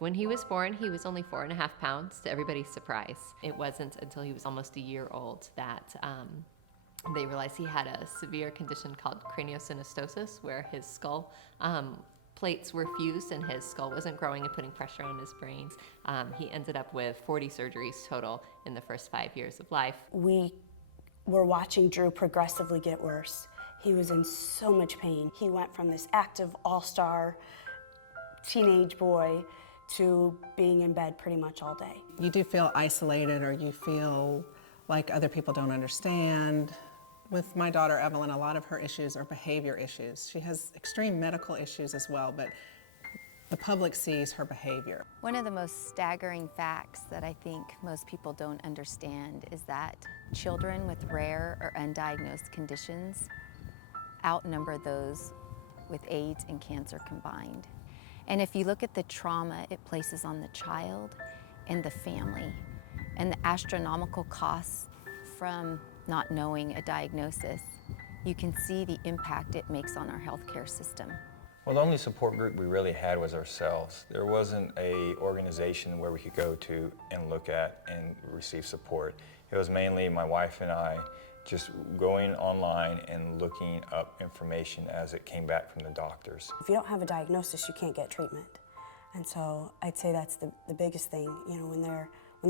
When he was born, he was only 4.5 pounds, to everybody's surprise. It wasn't until he was almost a year old that they realized he had a severe condition called craniosynostosis, where his skull plates were fused and his skull wasn't growing and putting pressure on his brains. He ended up with 40 surgeries total in the first 5 years of life. We were watching Drew progressively get worse. He was in so much pain. He went from this active all-star teenage boy to being in bed pretty much all day. You do feel isolated, or you feel like other people don't understand. With my daughter Evelyn, a lot of her issues are behavior issues. She has extreme medical issues as well, but the public sees her behavior. One of the most staggering facts that I think most people don't understand is that children with rare or undiagnosed conditions outnumber those with AIDS and cancer combined. And if you look at the trauma it places on the child and the family, and the astronomical costs from not knowing a diagnosis, you can see the impact it makes on our healthcare system. Well, the only support group we really had was ourselves. There wasn't an organization where we could go to and look at and receive support. It was mainly my wife and I just going online and looking up information as it came back from the doctors. If you don't have a diagnosis, you can't get treatment. And so I'd say that's the biggest thing. You know, when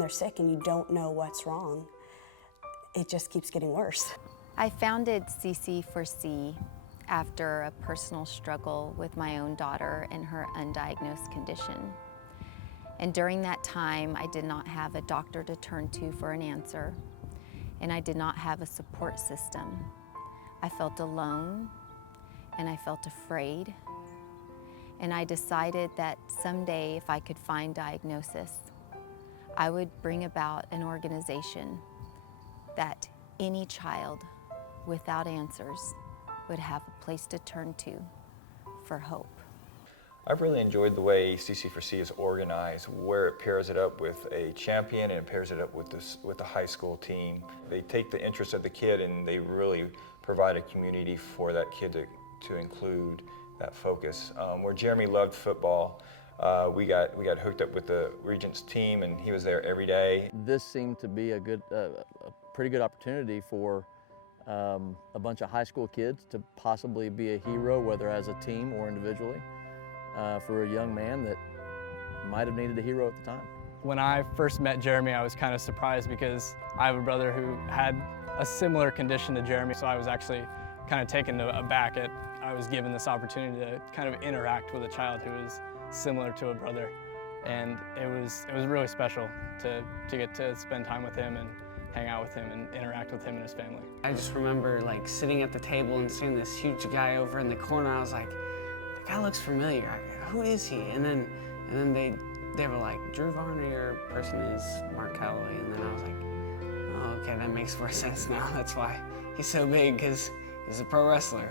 they're sick and you don't know what's wrong, it just keeps getting worse. I founded CC4C after a personal struggle with my own daughter and her undiagnosed condition. And during that time, I did not have a doctor to turn to for an answer, and I did not have a support system. I felt alone, and I felt afraid, and I decided that someday, if I could find diagnosis, I would bring about an organization that any child without answers would have a place to turn to for hope. I've really enjoyed the way CC4C is organized, where it pairs it up with a champion and it pairs it up with the high school team. They take the interest of the kid and they really provide a community for that kid to include that focus. Where Jeremy loved football, we got hooked up with the Regents team, and he was there every day. This seemed to be a pretty good opportunity for a bunch of high school kids to possibly be a hero, whether as a team or individually, for a young man that might have needed a hero at the time. When I first met Jeremy, I was kind of surprised because I have a brother who had a similar condition to Jeremy, so I was actually kind of taken aback at I was given this opportunity to kind of interact with a child who was similar to a brother, and it was really special to get to spend time with him and hang out with him and interact with him and his family. I just remember like sitting at the table and seeing this huge guy over in the corner. I was like, that guy looks familiar. Who is he? And then they were like, Drew Varner, your person is Mark Calloway. And then I was like, oh, okay, that makes more sense now. That's why he's so big, because he's a pro wrestler.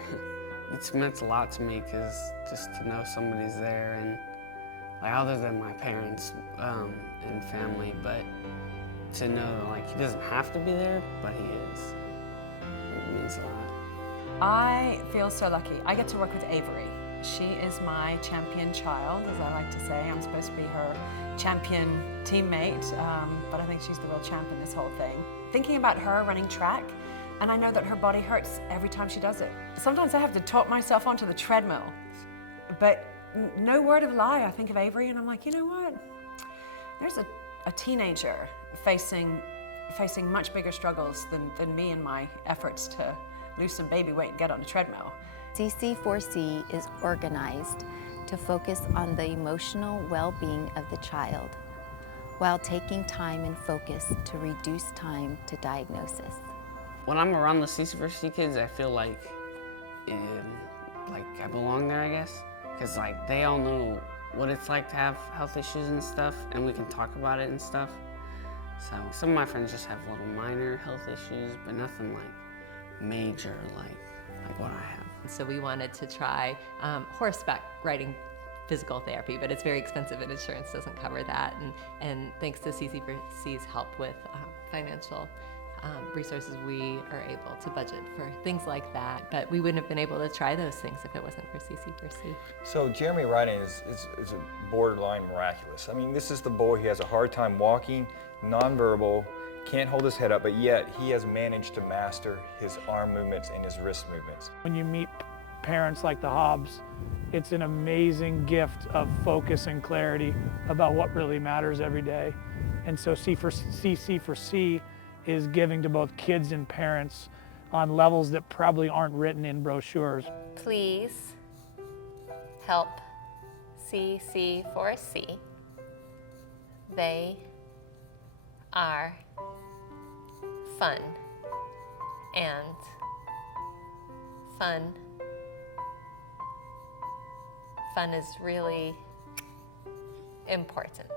It's meant a lot to me, because just to know somebody's there, and like other than my parents and family, but to know like he doesn't have to be there, but he is. It means a lot. I feel so lucky. I get to work with Avery. She is my champion child, as I like to say. I'm supposed to be her champion teammate, but I think she's the real champ in this whole thing. Thinking about her running track, and I know that her body hurts every time she does it. Sometimes I have to talk myself onto the treadmill, but no word of lie, I think of Avery and I'm like, you know what? There's a teenager facing much bigger struggles than me in my efforts to lose some baby weight and get on a treadmill. CC4C is organized to focus on the emotional well-being of the child while taking time and focus to reduce time to diagnosis. When I'm around the CC4C kids, I feel like I belong there, I guess, because like they all know what it's like to have health issues and stuff, and we can talk about it and stuff. So some of my friends just have little minor health issues, but nothing like major like what I have. So we wanted to try horseback riding physical therapy, but it's very expensive and insurance doesn't cover that. And thanks to CC4C's help with financial resources we are able to budget for things like that. But we wouldn't have been able to try those things if it wasn't for CC4C. So Jeremy Ryden is a borderline miraculous. I mean, this is the boy, he has a hard time walking, nonverbal, can't hold his head up, but yet he has managed to master his arm movements and his wrist movements. When you meet parents like the Hobbs, it's an amazing gift of focus and clarity about what really matters every day. And so CC4C is giving to both kids and parents on levels that probably aren't written in brochures. Please help CC4C. They are fun, and fun is really important.